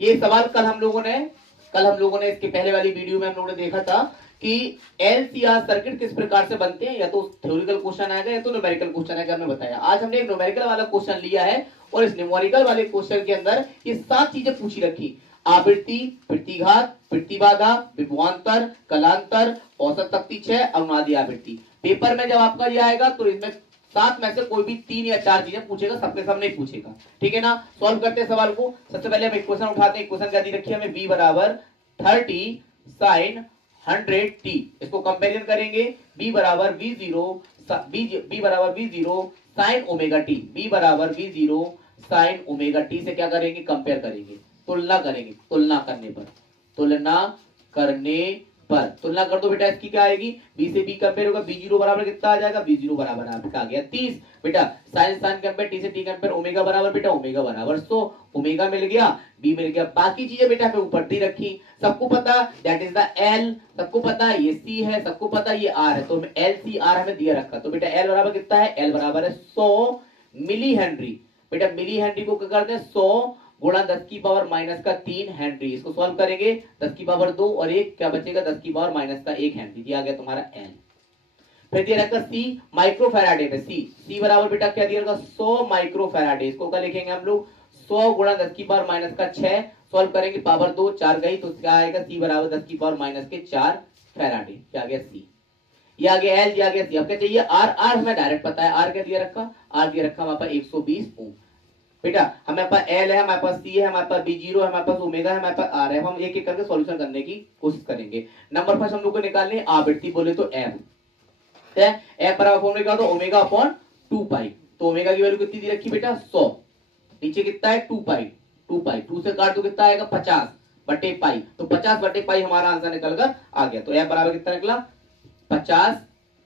ये सवाल कल हम लोगों ने इसके पहले वाली वीडियो में हम लोगों ने देखा था कि एलसीआर सर्किट किस प्रकार से बनते हैं, या तो थ्योरिटिकल क्वेश्चन आएगा या तो न्यूमेरिकल क्वेश्चन आएगा, हमने बताया। आज हमने एक न्यूमेरिकल वाला क्वेश्चन लिया है और इस न्यूमेरिकल वाले क्वेश्चन के अंदर ये 7 चीजें पूछी रखी: आवृत्ति, प्रतिघात, प्रतिबाधा, विभवांतर, कलांतर, औसत शक्ति क्षय, अनुनादी आवृत्ति। पेपर में जब आपका ये आएगा तो इसमें 7 में से कोई भी 3 या 4 चीजें पूछेगा, सबके सब नहीं पूछेगा। ठीक है ना। सॉल्व करते हैं सवाल को। सबसे पहले हम एक क्वेश्चन उठाते हैं। क्वेश्चन क्या दी रखी है हमें, b बराबर 30 sin 100t। इसको कंपेरिजन करेंगे। b बराबर v0 sin omega t, b बराबर v0 sin ओमेगा t से क्या करेंगे, कंपेयर करेंगे, तुलना करेंगे। तुलना कर दो बेटा, इसकी क्या आएगी, b से b कंपेयर होगा, b0 बराबर कितना आ जाएगा, b0 बराबर आपका आ गया 30 बेटा। sin कंपेयर t से t कंपेयर, ओमेगा बराबर बेटा ओमेगा बराबर 100, ओमेगा मिल गया, b मिल गया। बाकी चीजें बेटा पे ऊपर दी रखी, सबको पता दैट इज द l, सबको पता ये c है, सबको पता ये r है, तो l c r हमें दिया रखा। तो बेटा l बराबर कितना है, l बराबर है 100 मिली हेनरी। बेटा मिली हेनरी को क्या करते हैं, 100 गुणा 10 की पावर माइनस का 3 हेनरी। इसको सॉल्व करेंगे, 10 की पावर 2 और 1 क्या बचेगा, 10 की पावर माइनस का 1 हेनरी। दिया गया तुम्हारा एल। फिर दिया रखा सी माइक्रो फैराडे में, सी बराबर बेटा क्या दिया रखा, 100 माइक्रो फैराडे। इसको क्या लिखेंगे हम लोग, 100 गुणा 10 की पावर माइनस का 6। सॉल्व करेंगे, पावर 2 4 गई तो क्या आएगा, सी बराबर 10 की पावर माइनस के 4 फैराडे। क्या आ गया सी, ये आ गया एल, ये आ गया सी। अब क्या चाहिए आर, आर हमें डायरेक्ट पता है, आर क्या दिया रखा, आर दिया रखा हमारे पास 120 ओम। बेटा हमारे पास एल है, हमारे पास सी है, हमारे पास b0 है, हमारे पास ओमेगा है, हमारे पास आर है। हम एक एक करके सॉल्यूशन करने की कोशिश करेंगे। नंबर फर्स्ट हम लोग को निकालने आवृत्ति, बोले तो एफ है, एफ बराबर फॉर्मूला क्या होता है, ओमेगा अपॉन 2 पाई। तो ओमेगा की वैल्यू कितनी दी रखी बेटा, 100, नीचे कितना है 2 पाई, 2 से काट दो कितना आएगा 50 बटे पाई, तो 50 बटे पाई हमारा आंसर निकल कर आ गया। तो एफ बराबर कितना निकला, 50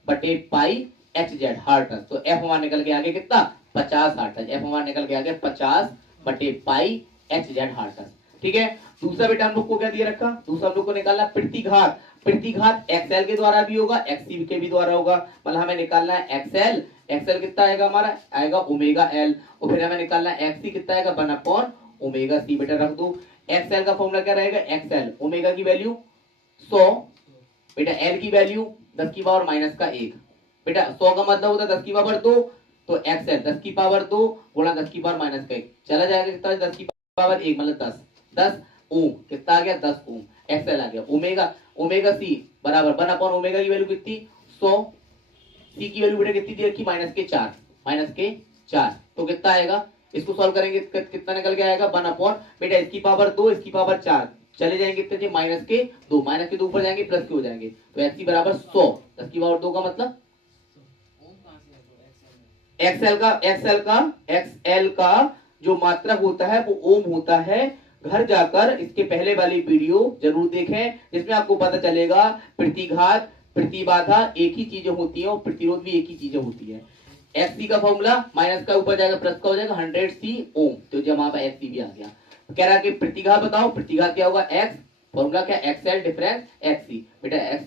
बटे पाई एच जेड हर्ट्ज। तो एफ हमारा निकल के आगे कितना, 50 हर्ट्ज। एफ हमारा निकल के आगे 50 बटे पाई एच जेड हर्ट्ज। ठीक है। दूसरा बेटा हम लोग को क्या दिया रखा, दूसरा हम लोग को निकालना प्रतिघात। प्रतिघात एक्सएल के द्वारा भी होगा, एक्ससी के भी द्वारा होगा। मतलब हमें निकालना है एक्सएल, एक्सएल कितना आएगा हमारा, आएगा ओमेगा एल। और फिर हमें निकालना है एक्ससी कितना आएगा, 1 अपॉन ओमेगा सी। बेटा रख दो, एक्सएल का फॉर्मूला क्या रहेगा, एक्सएल ओमेगा की वैल्यू 100 बेटा, एल की वैल्यू 10 की पावर माइनस का 1 बेटा। 100 का मतलब होता है 10 की पावर 2, तो एक्सएल 10 की पावर 2 गुणा 10 की पावर माइनस का 1 चला जाएगा कितना, 10 की पावर 1 मतलब 10 ओम कितना आ गया, 10 ओम एक्सएल आ गया। ओमेगा, ओमेगा सी बराबर 1 अपॉन ओमेगा की वैल्यू कितनी 100, सी की वैल्यू बेटा कितनी दी रखी, माइनस के 4 तो कितना आएगा, इसको सॉल्व करेंगे कितना निकल के आएगा, 1 अपॉन बेटा इसकी पावर 2 इसकी पावर 4 चले जाएंगे कितने, माइनस के 2, माइनस के 2 ऊपर जाएंगे प्लस के हो जाएंगे, तो एच बराबर 100, 10 की पावर 2 का मतलब एक्सएल का जो मात्रक होता है वो ओम होता है। घर जाकर इसके पहले वाली वीडियो जरूर देखें, जिसमें आपको पता चलेगा प्रतिघात प्रतिबाधा एक ही चीजें होती है और प्रतिरोध भी एक ही चीजें होती है। एक्ससी का फॉर्मूला माइनस का ऊपर जाएगा प्लस का हो जाएगा 100 सी ओम, तो जब वहां पर एक्ससी भी आ गया। कह रहा है कि प्रतिघात बताओ, प्रतिघात क्या होगा, एक्स फॉर्मूला क्या, एक्सएल डिफरेंस एक्ससी। बेटा एक्स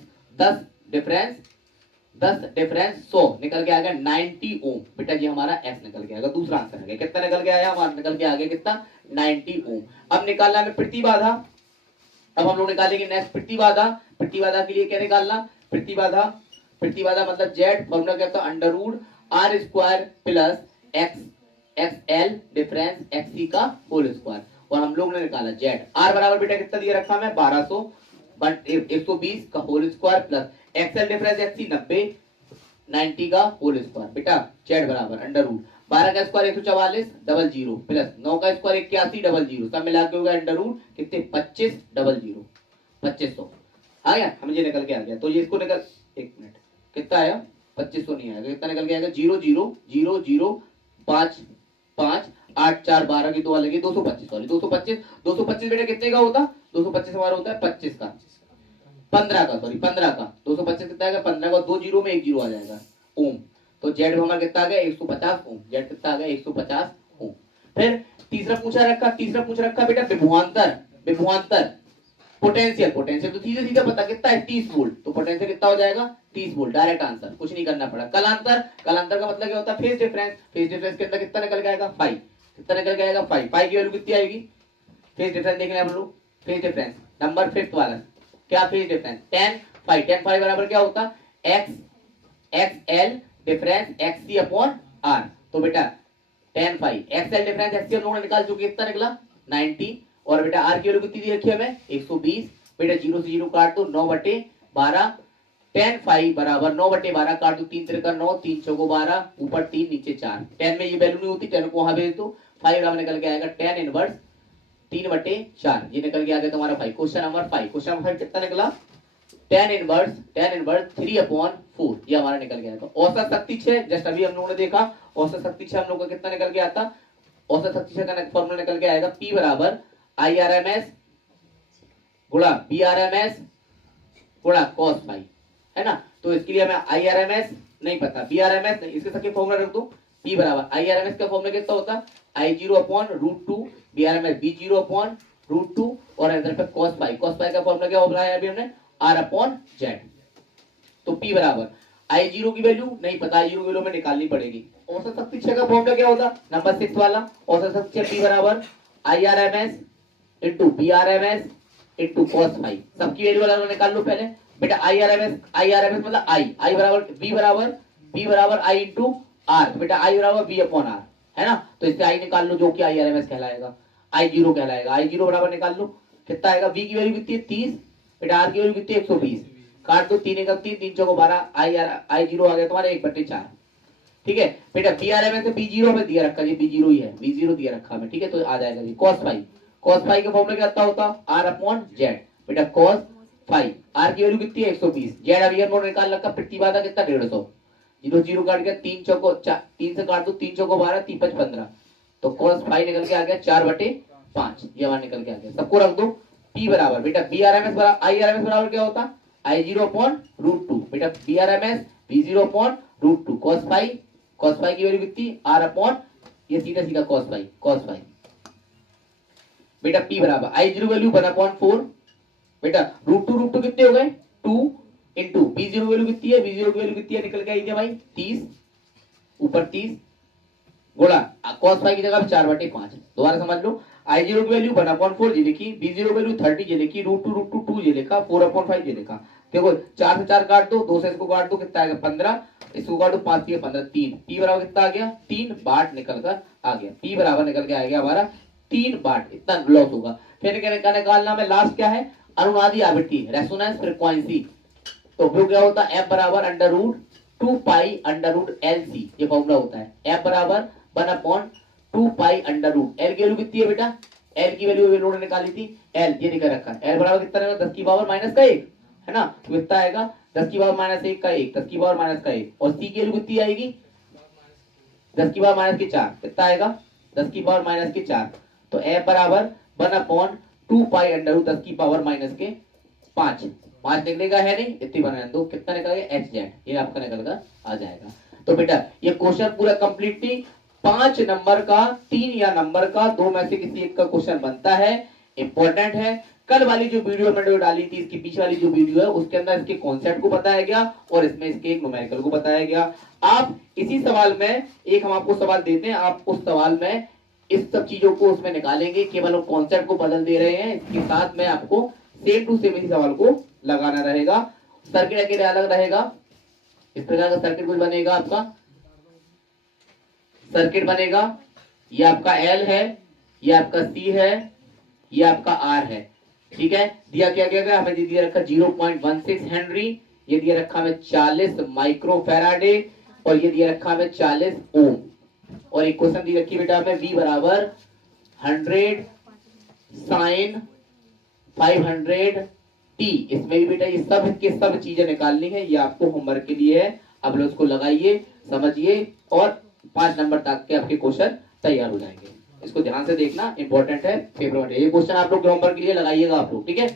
10 डिफरेंस 100 निकल के आ गया 90 ओम। बेटा ये हमारा एक्स निकल के आएगा, दूसरा आंसर है। कितना निकल के आया हमारा, निकल के आ गया कितना 90 ओम। अब निकालना है प्रतिबाधा। अब हम लोग निकालेंगे नेक्स्ट प्रतिबाधा। प्रतिबाधा के लिए क्या निकालना, प्रतिबाधा, प्रतिबाधा मतलब जेड फॉर्मूला क्या था, under root R square plus X XL difference XC का होल स्क्वायर। और हम लोग ने निकाला जेड, आर बराबर बेटा कितना दिया रखा है 1200 120 का whole square plus x l difference x c 90 का होल स्क्वायर। बेटा जेड बराबर अंडर रूट 12 का स्क्वायर 144 डबल जीरो प्लस 9 का स्क्वायर 81 डबल जीरो, सब मिला के होगा अंडर रूट कितने 25 डबल जीरो 2500 आ गया, हमें ये निकल के आ गया। तो ये इसको निकल, एक मिनट कितना आया 2500 नहीं आएगा, कितना निकल के आएगा 00005 8 4 12 की 2 अलग 225 सॉरी 225 बेटा कितने का होता, 225 हमारा होता है 25 का 15 का सॉरी 15 का 225 कितना आएगा 15 का 2 जीरो में 1 जीरो आ जाएगा ओम। तो जेड हमारा कितना आ गया 150 ओम, जेड कितना आ गया 150 ओम। फिर तीसरा पूछ रखा बेटा विभवांतर, विभवांतर पोटेंशियल, पोटेंशियल तो सीधे सीधा पता कितना है 30 वोल्ट, तो पोटेंशियल कितना हो जाएगा 30 वोल्ट, डायरेक्ट आंसर, कुछ नहीं करना पड़ा। कलांतर, कलांतर का मतलब क्या होता है फेज डिफरेंस, फेज डिफरेंस के अंदर कितना निकल के आएगा 5, कितना निकल के आएगा 5, 5 की वैल्यू कितनी आएगी फेज डिफरेंस देख रहे हैं आप लोग, फेज डिफरेंस नंबर 5 वाला, क्या फेज डिफरेंस, tan फाइव बराबर क्या होता, x x L difference x c upon r. तो बेटा tan five x L difference x c हम लोगों ने निकाल चुके, कितना निकला 90, और बेटा आर की वैल्यू कितनी दी रखी है हमें 120, बेटा 0 से 0 काट दो 9/12, tan फाइव बराबर 9/12 काट दो, 3 3 का 9, 3 चौको 12, ऊपर 3 नीचे 4, tan में ये वैल्यू नहीं होती, tan को वहां भेज दो, 5 बराबर निकल के आएगा tan इनवर्स 3/4, ये निकल के आ गया तुम्हारा 5। क्वेश्चन नंबर 5, क्वेश्चन नंबर 5 कितना निकला, tan इनवर्स 3/4, ये हमारा निकल गया था। औसत शक्ति 6, जस्ट अभी हम लोगों ने देखा, औसत शक्ति 6 हम लोग का कितना निकल के आता, औसत शक्ति 6 का फॉर्मूला निकल के आएगा P बराबर IRMS गुणा BRMS गुणा cos फाइव, है ना। तो इसके लिए हमें IRMS नहीं पता, BRMS नहीं, इसके सबके फॉर्मूला रख दो। P बराबर IRMS का फॉर्मूला कितना होता, I0/√2, BRMS B0/√2, और इधर पे cos फाइव का फॉर्मूला क्या होता है अभी हमने R/Z। तो P बराबर I0 की वैल्यू नहीं पता, I0 की वैल्यू हमें निकालनी पड़ेगी। औसत शक्ति 6 का फॉर्मूला क्या होता, नंबर 6 वाला, औसत शक्ति 6 P बराबर IRMS into BRMS into cos five, सबकी वैल्यू वाला निकाल लो पहले बेटा। IRMS मतलब I बराबर B बराबर I इंटू R, बेटा I बराबर B/R, है ना। तो इससे I निकाल लो जो कि IRMS कहलाएगा, I0 कहलाएगा, I0 बराबर निकाल लो कितना आएगा, B की वैल्यू कितनी है 30, बेटा R की वैल्यू कितनी है 120, काट दो 3 1 3, 3 चौको 12, I0 आ गया तुम्हारा 1/4, ठीक है बेटा। BRMS से B0 हमें दिया रखा, ये B0 ही है, B0 दिया रखा हमें, ठीक है। तो आ जाएगा ये cos फाइव का फॉर्मूला क्या होता, R/Z, बेटा cos फाइव, R की वैल्यू कितनी है 120, Z अभी हम लोग निकाल रखा, प्रतिबाधा कितना 150, 0 0 काट गया, 3 चौको 3 से काट दो 3 चौको 12, 3 5 15, तो cos फाइव निकल के आ गया 4/5, ये हमारा निकल के आ गया। सबको रख दो। P बराबर बेटा BRMS बराबर IRMS बराबर क्या होता, I0/√2, बेटा BRMS B0/√2, cos फाइव की वैल्यू कितनी R/, ये सीधा सीधा cos फाइव, बेटा P बराबर I0 वैल्यू 1/4, बेटा √2 कितने हो गए 2 इंटू B0 वैल्यू कितनी है, B0 की वैल्यू कितनी है निकल के आई थी भाई 30, ऊपर 30 गुणा cos फाइव की जगह 4/5, दोबारा समझ लो। I0 की वैल्यू 1/4 ये लिखी, B0 वैल्यू 30 ये लिखी, √2 2 ये लिखा, 4/5 ये लिखा। देखो 4 से 4 काट दो, 2 से इसको काट दो, कितना आएगा 15, इसको काट दो 5 3 15, 3, P बराबर कितना आ गया 3 बाट निकल कर आ गया, P बराबर निकल के आ गया हमारा 3 बाट, इतना लॉस होगा। फिर क्या निकालना है लास्ट, क्या है अनुनादी आवृत्ति, रेजोनेंस फ्रीक्वेंसी। तो वो क्या होता है F बराबर √2 पाई √LC, ये फॉर्मूला होता है। F बराबर 1/2 पाई √, L की वैल्यू कितनी है बेटा, L की वैल्यू लोगों ने निकाली थी, L ये निकल रखा है, L बराबर कितना रहेगा 10 की पावर माइनस का 1, है ना। तो कितना आएगा 10 की पावर माइनस 1 का 1, 10 की पावर माइनस का 1, और C की वैल्यू कितनी आएगी 10 की पावर माइनस के 4, कितना आएगा 10 की पावर माइनस के 4। तो F बराबर 1/2 पाई √, 10 की पावर माइनस के 5 निकलेगा, है नहीं, इतनी बनाने दो, कितना निकलेगा HZ, ये आपका निकल कर आ जाएगा। तो बेटा ये क्वेश्चन पूरा कंप्लीटली 5 नंबर का, 3 या नंबर का 2 में से किसी एक का क्वेश्चन बनता है, इंपॉर्टेंट है। कल वाली जो वीडियो मैंने जो डाली थी, इसके पीछे वाली जो वीडियो है, उसके अंदर इसके कॉन्सेप्ट को बताया गया और इसमें इसके एक न्यूमेरिकल को बताया गया। आप इसी सवाल में, एक हम आपको सवाल देते हैं, आप उस सवाल में इस सब चीजों को उसमें निकालेंगे, केवल कॉन्सेप्ट को बदल दे रहे हैं, इसके साथ में आपको सेम टू सेम इसी सवाल को लगाना रहेगा। सर्किट अकेले अलग रहेगा, इस प्रकार का सर्किट कुछ बनेगा, आपका सर्किट बनेगा, ये आपका L है, ये आपका C है, ये आपका R है, ठीक है। दिया क्या गया, हमें दिया रखा 0.16 हेनरी, ये दिया रखा हमें 40 माइक्रो फैराडे, और ये दिया रखा हमें 40 ओम, और एक क्वेश्चन दी रखी बेटा हमें V बराबर 100 साइन 500 T। इसमें भी बेटा ये सब के सब चीजें निकालनी है, ये आपको होमवर्क के लिए है। अब लोग इसको लगाइए, समझिए, और 5 नंबर तक के आपके क्वेश्चन तैयार हो जाएंगे। इसको ध्यान से देखना, इंपॉर्टेंट है, पेपर में ये क्वेश्चन आप लोग होमवर्क के लिए लगाइएगा आप लोग, ठीक है।